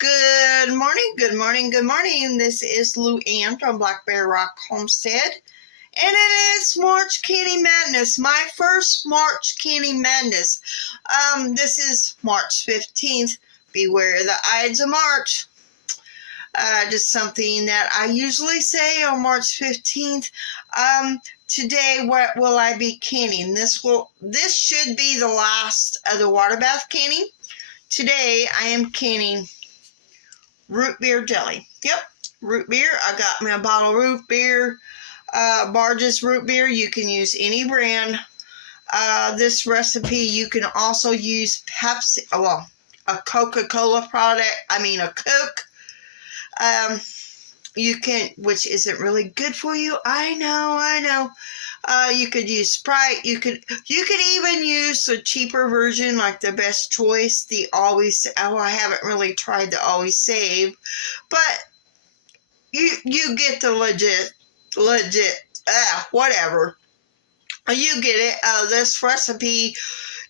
Good morning, good morning, good morning. This is Lou Ann from Blackberryrock Homestead. And it is March Candy Madness, my first March Candy Madness. This is March 15th. Beware the Ides of March. Just something that I usually say on March 15th. Today, what will I be canning? This should be the last of the water bath canning. Today, I am canning root beer jelly. Yep, root beer. I got me a bottle of root beer, Barges root beer. You can use any brand. This recipe, you can also use Pepsi, a Coca-Cola product. A Coke. You can, which isn't really good for you. I know. You could use Sprite. You could even use the cheaper version, like the Best Choice, I haven't really tried the Always Save, but you get the legit, whatever. You get it. This recipe,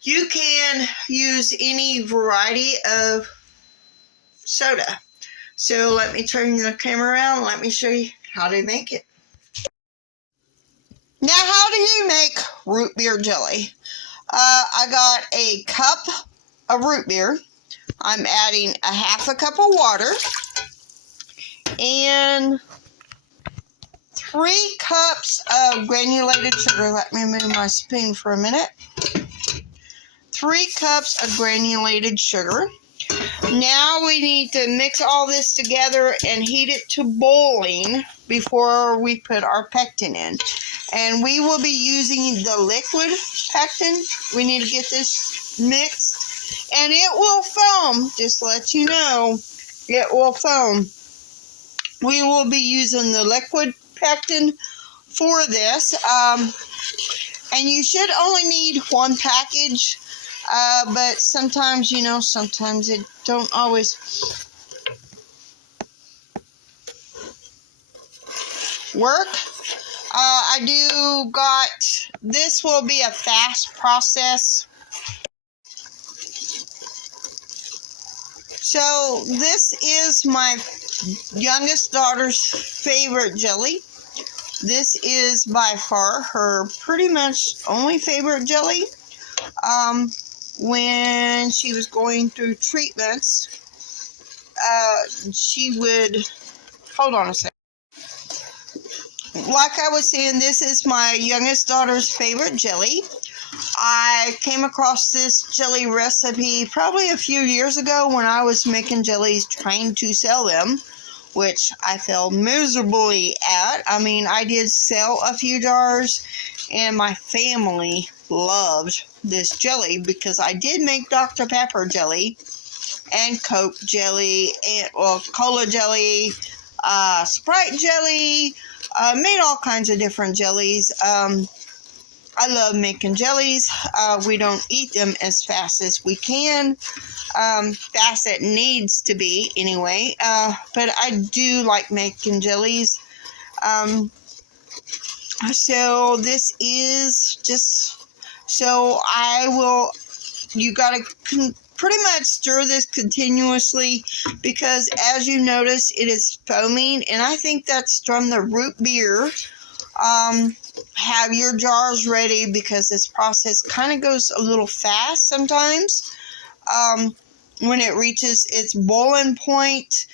you can use any variety of soda. So let me turn the camera around and let me show you how to make it. Now, how do you make root beer jelly? I got a cup of root beer. I'm adding a half a cup of water and 3 cups of granulated sugar. Let me move my spoon for a minute. 3 cups of granulated sugar. Now we need to mix all this together and heat it to boiling before we put our pectin in. And we will be using the liquid pectin. We need to get this mixed. And it will foam. Just to let you know, it will foam. We will be using the liquid pectin for this. And you should only need 1 package. But sometimes, sometimes it don't always work. This will be a fast process. So this is my youngest daughter's favorite jelly. This is by far her pretty much only favorite jelly. When she was going through treatments, she would, hold on a second. Like I was saying, this is my youngest daughter's favorite jelly. I came across this jelly recipe probably a few years ago when I was making jellies trying to sell them, which I failed miserably at. I did sell a few jars, and my family loved this jelly because I did make Dr. Pepper jelly and Coke jelly and cola jelly, Sprite jelly, made all kinds of different jellies. I love making jellies. We don't eat them as fast as we can. Fast it needs to be anyway. But I do like making jellies. So this is just, you gotta pretty much stir this continuously because as you notice, it is foaming, and I think that's from the root beer. Have your jars ready because this process kind of goes a little fast sometimes. When it reaches its boiling point,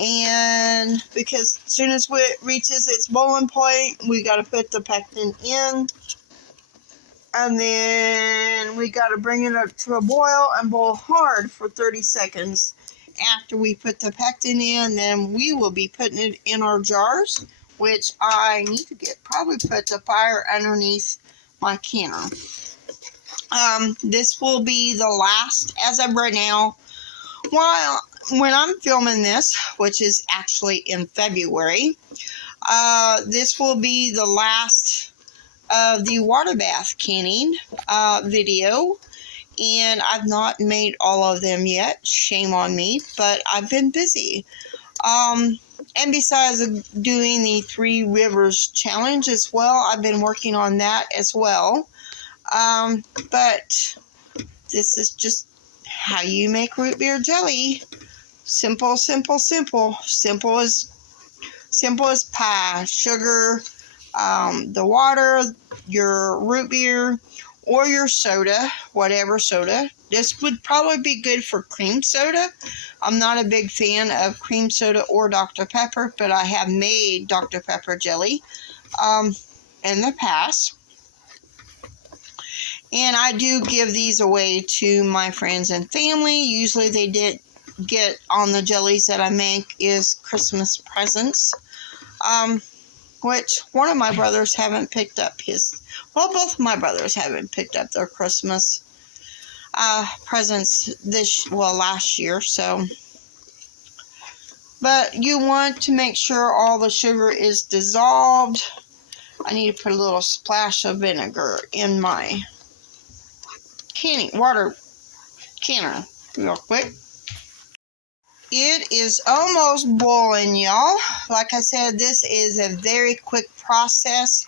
and because as soon as it reaches its boiling point, we got to put the pectin in, and then we got to bring it up to a boil and boil hard for 30 seconds. After we put the pectin in, then we will be putting it in our jars, which I need to probably put the fire underneath my canner. This will be the last, as of right now, when I'm filming this, which is actually in February, this will be the last of the water bath canning video, and I've not made all of them yet. Shame on me, but I've been busy. And besides doing the 3 Rivers Challenge as well, I've been working on that as well. But this is just how you make root beer jelly. Simple, simple, simple. Simple as pie. Sugar, the water, your root beer, or your soda, whatever soda. This would probably be good for cream soda. I'm not a big fan of cream soda or Dr. Pepper, but I have made Dr. Pepper jelly in the past. And I do give these away to my friends and family. Usually they did get on the jellies that I make is Christmas presents. Which one of my brothers haven't picked up both of my brothers haven't picked up their Christmas presents last year, so. But you want to make sure all the sugar is dissolved. I need to put a little splash of vinegar in my water canner real quick. It is almost boiling, y'all. Like I said, this is a very quick process.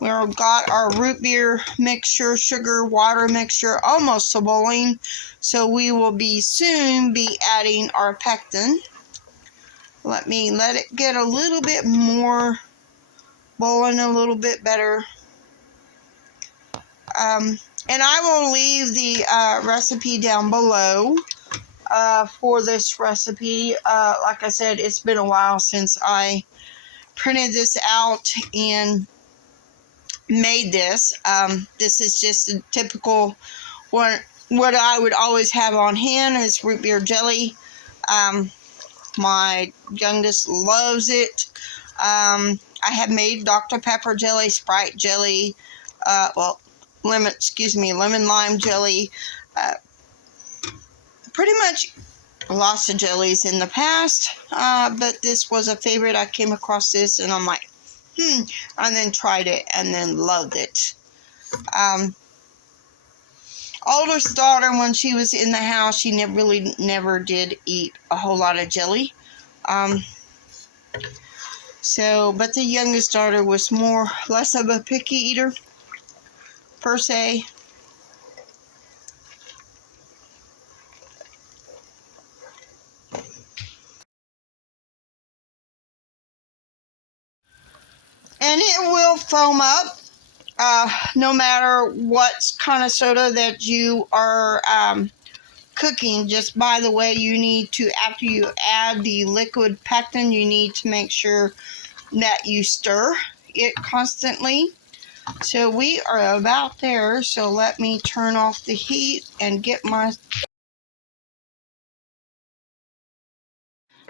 We've got our root beer mixture, sugar, water mixture almost to boiling. So we will soon be adding our pectin. Let it get a little bit more boiling, a little bit better. And I will leave the recipe down below for this recipe. Like I said, it's been a while since I printed this out and made this. This is just a typical what I would always have on hand is root beer jelly. My youngest loves it. I have made Dr. Pepper jelly, Sprite jelly, lemon lime jelly. Pretty much lots of jellies in the past, but this was a favorite. I came across this and I'm like, and then tried it and then loved it. Oldest daughter, when she was in the house, she never did eat a whole lot of jelly. But the youngest daughter was less of a picky eater, per se. And it will foam up, no matter what kind of soda that you are cooking. Just by the way, you need to, after you add the liquid pectin, you need to make sure that you stir it constantly. So we are about there, so let me turn off the heat and get my...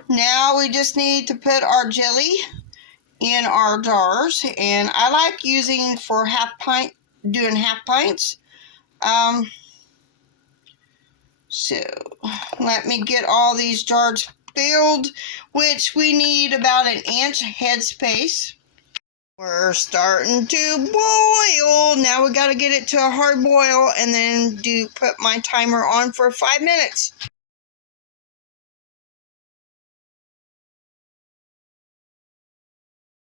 Now we just need to put our jelly in our jars, and I like using for doing half pints. So let me get all these jars filled, which we need about an inch head space. We're starting to boil. Now we got to get it to a hard boil and then put my timer on for 5 minutes.